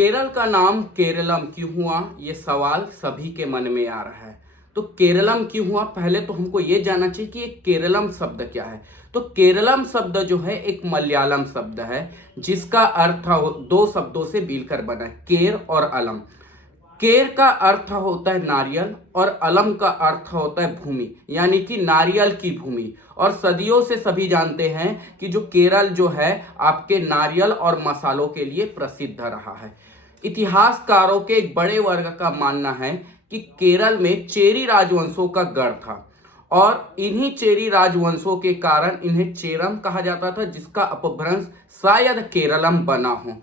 केरल का नाम केरलम क्यों हुआ, ये सवाल सभी के मन में आ रहा है। तो केरलम क्यों हुआ, पहले तो हमको ये जानना चाहिए कि ये केरलम शब्द क्या है। तो केरलम शब्द जो है एक मलयालम शब्द है, जिसका अर्थ दो शब्दों से मिलकर बना है, केर और अलम। केर का अर्थ होता है नारियल और अलम का अर्थ होता है भूमि, यानी कि नारियल की भूमि। और सदियों से सभी जानते हैं कि जो केरल जो है आपके नारियल और मसालों के लिए प्रसिद्ध रहा है। इतिहासकारों के एक बड़े वर्ग का मानना है कि केरल में चेरी राजवंशों का गढ़ था और इन्हीं चेरी राजवंशों के कारण इन्हें चेरम कहा जाता था, जिसका अपभ्रंश शायद केरलम बना हो।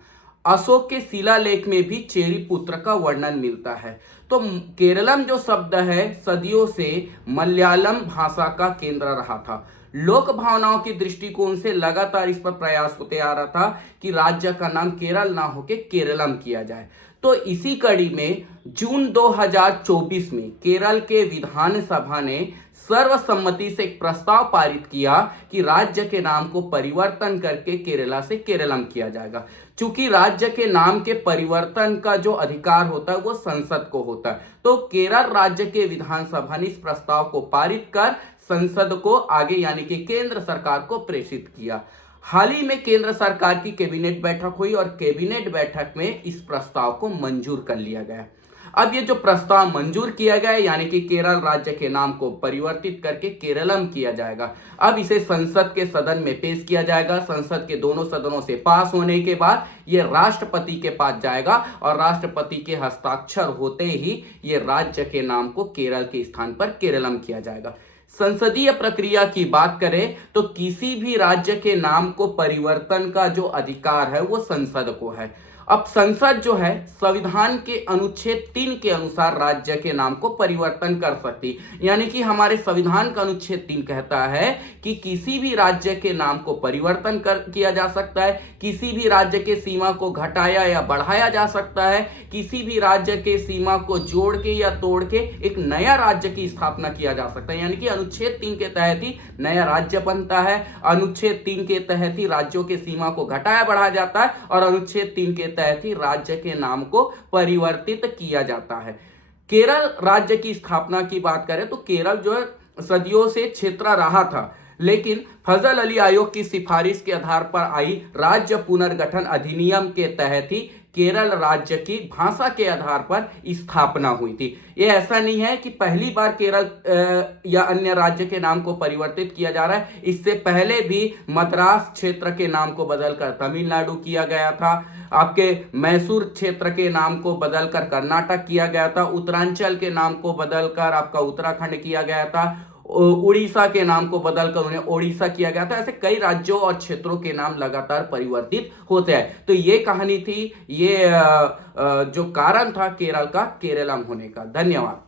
अशोक के शिलालेख में भी चेरी पुत्र का वर्णन मिलता है। तो केरलम जो शब्द है सदियों से मलयालम भाषा का केंद्र रहा था। लोक भावनाओं की दृष्टिकोण से लगातार इस पर प्रयास होते आ रहा था कि राज्य का नाम केरल ना होके केरलम किया जाए। तो इसी कड़ी में जून 2024 में केरल के विधानसभा ने सर्वसम्मति से एक प्रस्ताव पारित किया कि राज्य के नाम को परिवर्तन करके केरला से केरलम किया जाएगा। चूंकि राज्य के नाम के परिवर्तन का जो अधिकार होता है वो संसद को होता है, तो केरल राज्य के विधानसभा ने इस प्रस्ताव को पारित कर संसद को आगे यानी कि केंद्र सरकार को प्रेषित किया। हाल ही में केंद्र सरकार की कैबिनेट बैठक हुई और कैबिनेट बैठक में इस प्रस्ताव को मंजूर कर लिया गया। अब ये जो प्रस्ताव मंजूर किया गया है यानी कि केरल राज्य के नाम को परिवर्तित करके केरलम किया जाएगा। अब इसे संसद के सदन में पेश किया जाएगा। संसद के दोनों सदनों से पास होने के बाद ये राष्ट्रपति के पास जाएगा और राष्ट्रपति के हस्ताक्षर होते ही ये राज्य के नाम को केरल के स्थान पर केरलम किया जाएगा। संसदीय प्रक्रिया की बात करें तो किसी भी राज्य के नाम को परिवर्तन का जो अधिकार है वो संसद को है। अब संसद जो है संविधान के अनुच्छेद 3 के अनुसार राज्य के नाम को परिवर्तन कर सकती, यानी कि हमारे संविधान का अनुच्छेद 3 कहता है कि किसी भी राज्य के नाम को परिवर्तन किया जा सकता है, किसी भी राज्य के सीमा को घटाया या बढ़ाया जा सकता है, किसी भी राज्य के सीमा को जोड़ के या तोड़ के एक नया राज्य की स्थापना किया जा सकता है। यानी कि अनुच्छेद 3 के तहत ही नया राज्य बनता है, अनुच्छेद 3 के तहत ही राज्यों के सीमा को घटाया बढ़ाया जाता है और अनुच्छेद 3 के तहत ही राज्य के नाम को परिवर्तित किया जाता है। केरल राज्य की स्थापना की बात करें तो केरल जो है सदियों से क्षेत्र रहा था, लेकिन फजल अली आयोग की सिफारिश के आधार पर आई राज्य पुनर्गठन अधिनियम के तहत ही केरल राज्य की भाषा के आधार पर स्थापना हुई थी। ये ऐसा नहीं है कि पहली बार केरल या अन्य राज्य के नाम को परिवर्तित किया जा रहा है। इससे पहले भी मद्रास क्षेत्र के नाम को बदलकर तमिलनाडु किया गया था, आपके मैसूर क्षेत्र के नाम को बदलकर कर्नाटक किया गया था, उत्तरांचल के नाम को बदलकर आपका उत्तराखंड किया गया था, उड़ीसा के नाम को बदलकर उन्हें ओडिशा किया गया था। ऐसे कई राज्यों और क्षेत्रों के नाम लगातार परिवर्तित होते हैं। तो ये कहानी थी, ये जो कारण था केरल का केरलम होने का। धन्यवाद।